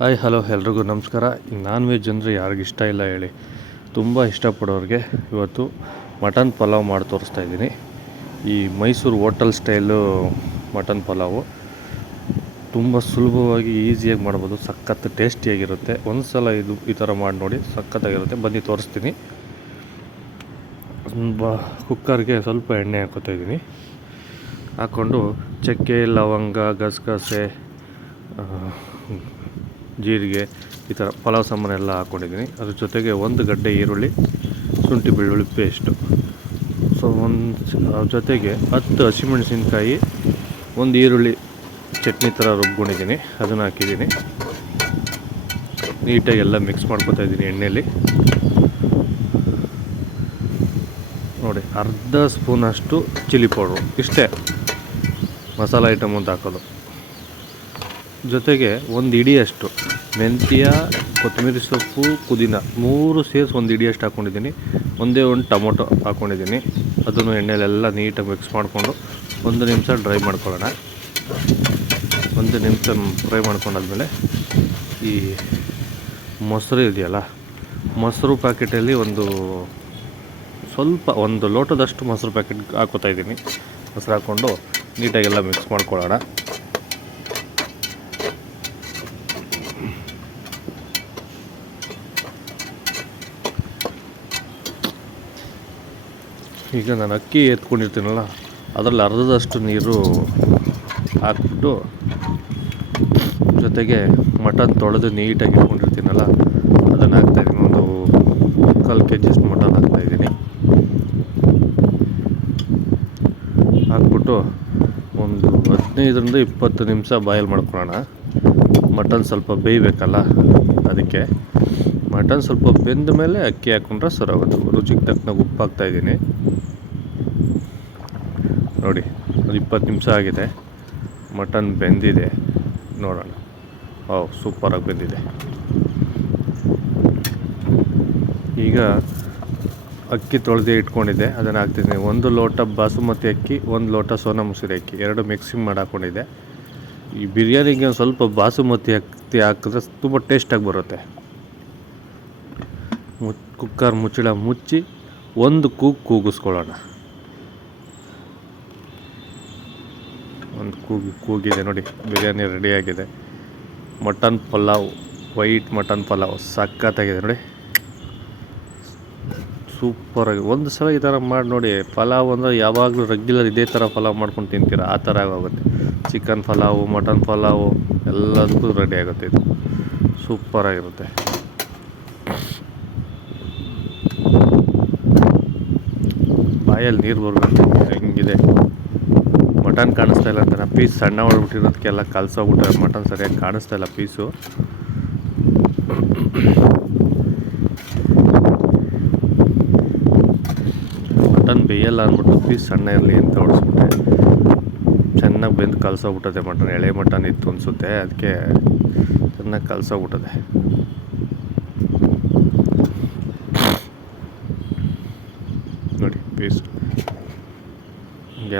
Hi, hello, ಎಲ್ರಿಗೂ ನಮಸ್ಕಾರ. Non veg ಅಂದರೆ ಯಾರಿಗೂ ಇಷ್ಟ ಇಲ್ಲ ಹೇಳಿ. ತುಂಬ ಇಷ್ಟಪಡೋರಿಗೆ ಇವತ್ತು ಮಟನ್ ಪಲಾವ್ ಮಾಡಿ ತೋರಿಸ್ತಾ ಇದ್ದೀನಿ. ಈ Mysuru hotel style mutton pulao. ತುಂಬ ಸುಲಭವಾಗಿ, ಈಸಿಯಾಗಿ ಮಾಡ್ಬೋದು. ಸಖತ್ ಟೇಸ್ಟಿಯಾಗಿರುತ್ತೆ. ಒಂದು ಸಲ ಇದು, ಈ ಥರ ಮಾಡಿ ನೋಡಿ ಸಖತ್ತಾಗಿರುತ್ತೆ. ಬನ್ನಿ, ತೋರಿಸ್ತೀನಿ. ತುಂಬ ಕುಕ್ಕರ್ಗೆ ಸ್ವಲ್ಪ ಎಣ್ಣೆ ಹಾಕೋತಾ ಇದ್ದೀನಿ. ಹಾಕ್ಕೊಂಡು ಚಕ್ಕೆ, ಲವಂಗ, ಗಸಗಸೆ ಜೀರಿಗೆ, ಈ ಥರ ಪಲಾವ್ ಸಾಮಾನೆಲ್ಲ ಹಾಕ್ಕೊಂಡಿದ್ದೀನಿ. ಅದ್ರ ಜೊತೆಗೆ ಒಂದು ಗಡ್ಡೆ ಈರುಳ್ಳಿ, ಶುಂಠಿ ಬೆಳ್ಳುಳ್ಳಿ ಪೇಸ್ಟು ಸೊ ಒಂದು ಜೊತೆಗೆ ಹತ್ತು ಹಸಿಮೆಣಸಿನ್ಕಾಯಿ, ಒಂದು ಈರುಳ್ಳಿ ಚಟ್ನಿ ಥರ ರುಬ್ಕೊಂಡಿದ್ದೀನಿ. ಅದನ್ನು ಹಾಕಿದ್ದೀನಿ. ನೀಟಾಗಿ ಎಲ್ಲ ಮಿಕ್ಸ್ ಮಾಡ್ಕೊತಾ ಇದ್ದೀನಿ ಎಣ್ಣೆಯಲ್ಲಿ ನೋಡಿ, ಅರ್ಧ ಸ್ಪೂನಷ್ಟು ಚಿಲ್ಲಿ ಪೌಡ್ರು. ಇಷ್ಟೇ ಮಸಾಲ ಐಟಮ್ ಅಂತ ಹಾಕೋದು. ಜೊತೆಗೆ ಒಂದು ಇಡಿಯಷ್ಟು ಮೆಂತ್ಯ, ಕೊತ್ತಂಬರಿ ಸೊಪ್ಪು, ಪುದೀನ. ಮೂರು ಸೇರಿಸಿ ಒಂದು ಇಡಿಯಷ್ಟು ಹಾಕ್ಕೊಂಡಿದ್ದೀನಿ ಒಂದೇ ಒಂದು ಟೊಮೊಟೊ ಹಾಕ್ಕೊಂಡಿದ್ದೀನಿ ಅದನ್ನು ಎಣ್ಣೆಲೆಲ್ಲ ನೀಟಾಗಿ ಮಿಕ್ಸ್ ಮಾಡಿಕೊಂಡು ಒಂದು ನಿಮಿಷ ಡ್ರೈ ಮಾಡ್ಕೊಳ್ಳೋಣ. ಒಂದು ನಿಮಿಷ ಫ್ರೈ ಮಾಡ್ಕೊಂಡಾದ್ಮೇಲೆ ಈ ಮೊಸರು ಇದೆಯಲ್ಲ, ಮೊಸರು ಪ್ಯಾಕೆಟಲ್ಲಿ ಒಂದು ಸ್ವಲ್ಪ ಒಂದು ಲೋಟದಷ್ಟು ಮೊಸರು ಪ್ಯಾಕೆಟ್ ಹಾಕೋತಾ ಇದ್ದೀನಿ. ಮೊಸರು ಹಾಕ್ಕೊಂಡು ನೀಟಾಗೆಲ್ಲ ಮಿಕ್ಸ್ ಮಾಡ್ಕೊಳ್ಳೋಣ. ಈಗ ನಾನು ಅಕ್ಕಿ ಎತ್ಕೊಂಡಿರ್ತೀನಲ್ಲ, ಅದರಲ್ಲಿ ಅರ್ಧದಷ್ಟು ನೀರು ಹಾಕ್ಬಿಟ್ಟು ಜೊತೆಗೆ ಮಟನ್ ತೊಳೆದು ನೀಟಾಗಿ ಇಟ್ಕೊಂಡಿರ್ತೀನಲ್ಲ, ಅದನ್ನು ಹಾಕ್ತಾಯಿದ್ದೀನಿ. ಒಂದು ಕಾಲು ಕೆ ಜಿಯಷ್ಟು ಮಟನ್ ಹಾಕ್ತಾಯಿದ್ದೀನಿ. ಹಾಕ್ಬಿಟ್ಟು ಒಂದು ಹದಿನೈದರಿಂದ ಇಪ್ಪತ್ತು ನಿಮಿಷ ಬಾಯಲ್ ಮಾಡ್ಕೊಳ್ಳೋಣ. ಮಟನ್ ಸ್ವಲ್ಪ ಬೇಯಬೇಕಲ್ಲ, ಅದಕ್ಕೆ. ಮಟನ್ ಸ್ವಲ್ಪ ಬೆಂದ ಮೇಲೆ ಅಕ್ಕಿ ಹಾಕ್ಕೊಂಡ್ರೆ ಸರಾಗುತ್ತೆ ರುಚಿಗೆ ತಕ್ಕನಾಗ ಉಪ್ಪು ಹಾಕ್ತಾಯಿದ್ದೀನಿ ನೋಡಿ, ಒಂದು ಇಪ್ಪತ್ತು ನಿಮಿಷ ಆಗಿದೆ. ಮಟನ್ ಬೆಂದಿದೆ. ನೋಡೋಣ. ಓ ಸೂಪರಾಗಿ ಬೆಂದಿದೆ. ಈಗ ಅಕ್ಕಿ ತೊಳೆದೇ ಇಟ್ಕೊಂಡಿದ್ದೆ. ಅದನ್ನು ಹಾಕ್ತಿದ್ದೀನಿ. ಒಂದು ಲೋಟ ಬಾಸುಮತಿ ಅಕ್ಕಿ, ಒಂದು ಲೋಟ ಸೋನಾ ಮುಸುರಿ ಅಕ್ಕಿ. ಎರಡು ಮಿಕ್ಸಿಂಗ್ ಮಾಡಾಕೊಂಡಿದ್ದೆ ಈ ಬಿರಿಯಾನಿಗೆ ಒಂದು ಸ್ವಲ್ಪ ಬಾಸುಮತಿ ಅಕ್ಕಿ ಹಾಕಿದ್ರೆ ತುಂಬ ಟೇಸ್ಟಾಗಿ ಬರುತ್ತೆ. ಮು ಕುಕ್ಕರ್ ಮುಚ್ಚಳ ಮುಚ್ಚಿ ಒಂದು ಕೂಗು ಕೂಗಿಸ್ಕೊಳ್ಳೋಣ. ಒಂದು ಕೂಗಿ ಕೂಗಿದೆ ನೋಡಿ, ಬಿರಿಯಾನಿ ರೆಡಿಯಾಗಿದೆ mutton pulao white mutton pulao ಸಖತ್ತಾಗಿದೆ ನೋಡಿ. ಸೂಪರಾಗಿ ಒಂದು ಸಲ ಈ ಥರ ಮಾಡಿ ನೋಡಿ ಪಲಾವ್ ಅಂದರೆ ಯಾವಾಗಲೂ ರೆಗ್ಯುಲರ್ ಇದೇ ಥರ ಪಲಾವ್ ಮಾಡ್ಕೊಂಡು ತಿಂತೀರ? ಆ ಥರ ಆಗೋಗುತ್ತೆ. ಚಿಕನ್ ಪಲಾವು ಮಟನ್ ಪಲಾವು ಎಲ್ಲದಕ್ಕೂ ರೆಡಿ ಆಗುತ್ತೆ ಇದು. ಸೂಪರಾಗಿರುತ್ತೆ ಬಾಯಲ್ಲಿ ನೀರು ಬರ್ಬೇಕು ಹೆಂಗಿದೆ? ಮಟನ್ ಕಾಣಿಸ್ತಾ ಇಲ್ಲ ಅಂತಾರೆ. ಪೀಸ್ ಸಣ್ಣ ಹೊಡ್ಬಿಟ್ಟಿರೋದಕ್ಕೆಲ್ಲ ಕಲ್ಸೋಗ್ಬಿಟ್ರೆ ಮಟನ್ ಸರಿಯಾಗಿ ಕಾಣಿಸ್ತಾ ಇಲ್ಲ ಪೀಸು. ಮಟನ್ ಬೇಯಲ್ಲ ಅಂದ್ಬಿಟ್ಟು ಪೀಸ್ ಸಣ್ಣ ಇರಲಿ ಅಂತ ಹೊಡಿಸ್ಬಿಟ್ಟೆ. ಚೆನ್ನಾಗಿ ಬೆಂದು ಕಲ್ಸೋಗ್ಬಿಟ್ಟದೆ ಮಟನ್. ಎಳೆ ಮಟನ್ ಇತ್ತು ಅನಿಸುತ್ತೆ. ಅದಕ್ಕೆ ಚೆನ್ನಾಗಿ ಕಲ್ಸೋಗ್ಬಿಟ್ಟದೆ. ನೋಡಿ, ಪೀಸ್.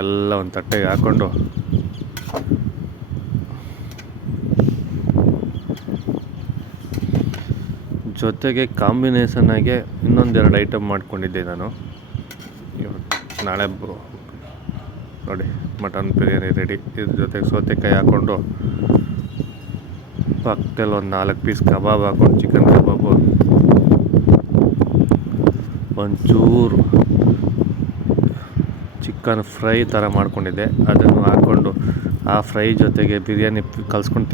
ಎಲ್ಲ ಒಂದು ತಟ್ಟೆಗೆ ಹಾಕ್ಕೊಂಡು. ಜೊತೆಗೆ ಕಾಂಬಿನೇಷನಾಗೆ ಇನ್ನೊಂದೆರಡು ಐಟಮ್ ಮಾಡ್ಕೊಂಡಿದ್ದೆ ನಾನು. ನಾಳೆ ನೋಡಿ ಮಟನ್ ಬಿರಿಯಾನಿ ರೆಡಿ ಇದ್ರ ಜೊತೆಗೆ ಸೌತೆಕಾಯಿ ಹಾಕ್ಕೊಂಡು ಪಕ್ಕದಲ್ಲಿ ಒಂದು ನಾಲ್ಕು ಪೀಸ್ ಕಬಾಬ್ ಹಾಕ್ಕೊಂಡು ಚಿಕನ್ ಕಬಾಬು. ಒಂಚೂರು ಚಿಕನ್ ಫ್ರೈ ಥರ ಮಾಡ್ಕೊಂಡಿದೆ ಅದನ್ನು ಹಾಕ್ಕೊಂಡು ಆ ಫ್ರೈ ಜೊತೆಗೆ ಬಿರಿಯಾನಿ ಕಲ್ಸ್ಕೊಂಡು